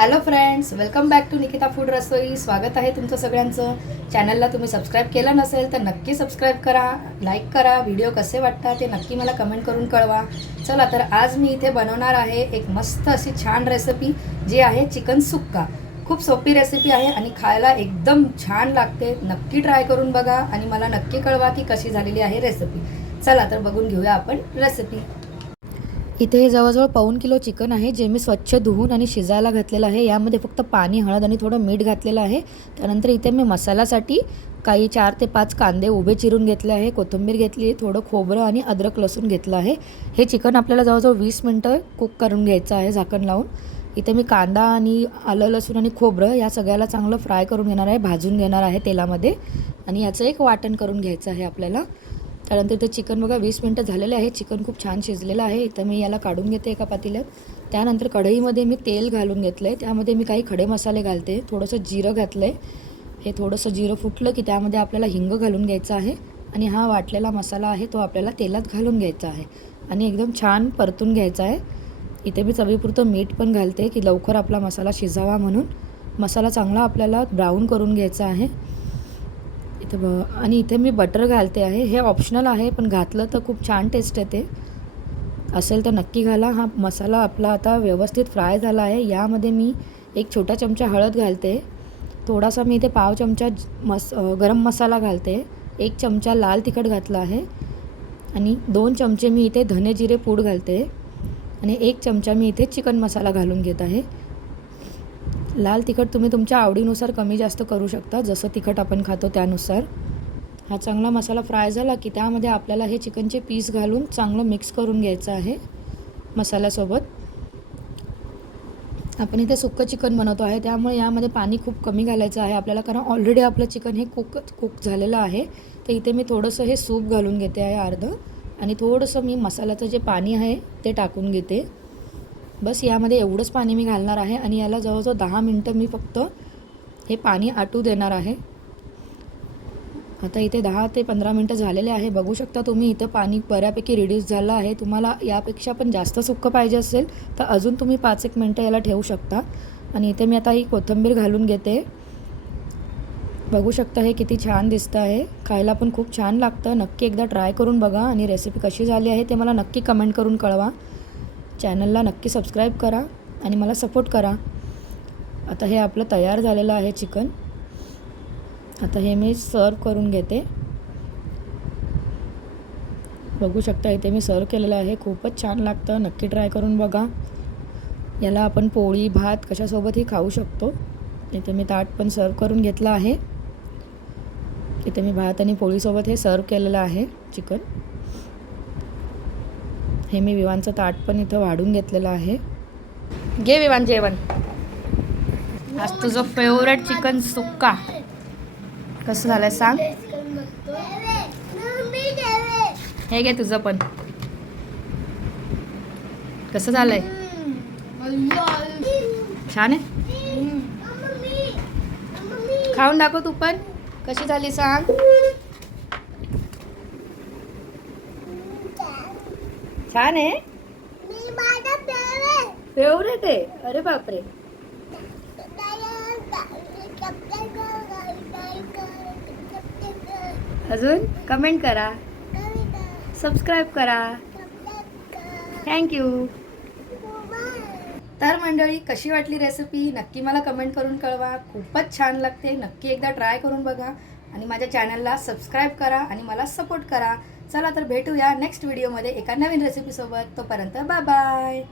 Hello friends welcome back to Nikita food Rasoi स्वागत आहे तुमचं सगळ्यांचं चॅनलला तुम्ही सबस्क्राईब केलं नसेल तर नक्की सबस्क्राईब करा लाईक करा व्हिडिओ कसे वाटतात ते नक्की मला कमेंट करून कळवा चला तर आज मी इथे बनवणार आहे एक मस्त अशी छान रेसिपी जी आहे चिकन सुक्का खूप सोपी रेसिपी आहे आणि खायला एकदम छान लागते नक्की ट्राय करून बघा आणि मला नक्की कळवा की कशी झालेली आहे रेसिपी चला तर बघून घेऊया आपण रेसिपी इथे हे जवळजवळ पाऊन किलो चिकन आहे जे मी स्वच्छ धुवून आणि शिजायला घातलेलं आहे. यामध्ये फक्त पाणी हळद आणि थोडं मीठ घातलेलं आहे. त्यानंतर इथे मी मसाल्यासाठी काही चार ते पाच कांदे उभे चिरून घेतले आहे कोथिंबीर घेतली आहे थोडं खोबरं आणि अद्रक लसूण घेतलं आहे. हे चिकन आपल्याला जवळजवळ वीस मिनटं कुक करून घ्यायचं आहे झाकण लावून. इथे मी कांदा आणि आलं लसूण आणि खोबरं या सगळ्याला चांगलं फ्राय करून घेणार आहे भाजून घेणार आहे तेलामध्ये. आणि याचं एक वाटण करून घ्यायचं आहे आपल्याला. त्यानंतर इथं चिकन बघा वीस मिनटं झालेलं आहे. चिकन खूप छान शिजलेलं आहे. इथं मी याला काढून घेते एका पातेल्यात. त्यानंतर कढईमध्ये मी तेल घालून घेतलं आहे त्यामध्ये मी काही खडे मसाले घालते. थोडंसं जिरं घातलं आहे हे थोडंसं जिरं फुटलं की त्यामध्ये आपल्याला हिंग घालून घ्यायचं आहे. आणि हा वाटलेला मसाला आहे तो आपल्याला तेलात घालून घ्यायचा आहे. आणि एकदम छान परतून घ्यायचा आहे. इथे मी चवीपुरतं मीठ पण घालते की लवकर आपला मसाला शिजावा म्हणून. मसाला चांगला आपल्याला ब्राऊन करून घ्यायचा आहे. इथे ब आणि इथे मी बटर घालते आहे. हे ऑप्शनल आहे पण घातलं तर खूप छान टेस्ट येते. असेल तर नक्की घाला. हा मसाला आपला आता व्यवस्थित फ्राय झाला आहे. यामध्ये मी एक छोटा चमचा हळद घालते. थोडासा मी इथे पाव चमचा मस गरम मसाला घालते. एक चमचा लाल तिखट घातला आहे. आणि दोन चमचे मी इथे धने जिरे पूड घालते. आणि एक चमचा मी इथे चिकन मसाला घालून घेत आहे. लाल तिखट तुम्ही तुमच्या आवडीनुसार कमी जास्त करू शकता जसं तिखट आपण खातो त्यानुसार. हा चांगला मसाला फ्राय झाला की त्यामध्ये आपल्याला हे चिकनचे पीस घालून चांगलं मिक्स करून घ्यायचं आहे मसाल्यासोबत. आपण इथे सुक्कं चिकन बनवतो आहे त्यामुळे यामध्ये पाणी खूप कमी घालायचं आहे आपल्याला कारण ऑलरेडी आपलं चिकन हे कुक कुक झालेलं आहे. तर इथे मी थोडंसं हे सूप घालून घेते आहे अर्धं. आणि थोडंसं मी मसाल्याचं जे पाणी आहे ते टाकून घेते. बस यामध्ये एवढंच पाणी मी घालणार आहे आणि याला जवळजवळ दहा मिनटं मी फक्त हे पाणी आटू देणार आहे. आता इथे दहा ते पंधरा मिनटं झालेले आहे. बघू शकता तुम्ही इथं पाणी बऱ्यापैकी रिड्यूस झालं आहे. तुम्हाला यापेक्षा पण जास्त सुक्कं पाहिजे असेल तर अजून तुम्ही पाच एक मिनटं याला ठेवू शकता. आणि इथे मी आता ही कोथिंबीर घालून घेते. बघू शकता हे किती छान दिसतं आहे. खायला पण खूप छान लागतं. नक्की एकदा ट्राय करून बघा आणि रेसिपी कशी झाली आहे ते मला नक्की कमेंट करून कळवा. चॅनलला नक्की सबस्क्राईब करा आणि मला सपोर्ट करा. आता हे आपलं तयार झालेलं आहे चिकन. आता हे मी सर्व करून घेते. बघू शकता इथे मी सर्व केलेलं आहे. खूपच छान लागतं. नक्की ट्राय करून बघा. याला आपण पोळी भात कशासोबतही खाऊ शकतो. इथे मी ताट पण सर्व करून घेतलं आहे. इथे मी भात आणि पोळीसोबत हे सर्व केलेलं आहे चिकन. हे मी विवांचं ताट पण इथं वाढून घेतलेलं आहे. घे विवान जेवण. आज तुझं फेवरेट चिकन सुक्का. कसं झालंय सांग? हे घे तुझं पण. कसं झालंय? छान आहे. खाऊन दाखव तू पण. कशी झाली सांग? छान आहे. फेवरेट आहे. अरे बापरे. अजून कमेंट करा. सबस्क्राईब करा. थँक्यू तर मंडळी कशी वाटली रेसिपी नक्की मला कमेंट करून कळवा. खूपच छान लागते. नक्की एकदा ट्राय करून बघा. आणि माझ्या चॅनलला सबस्क्राईब करा आणि मला सपोर्ट करा. चला तर भेटूया नेक्स्ट व्हिडिओमध्ये एका नवीन रेसिपीसोबत तोपर्यंत बाय बाय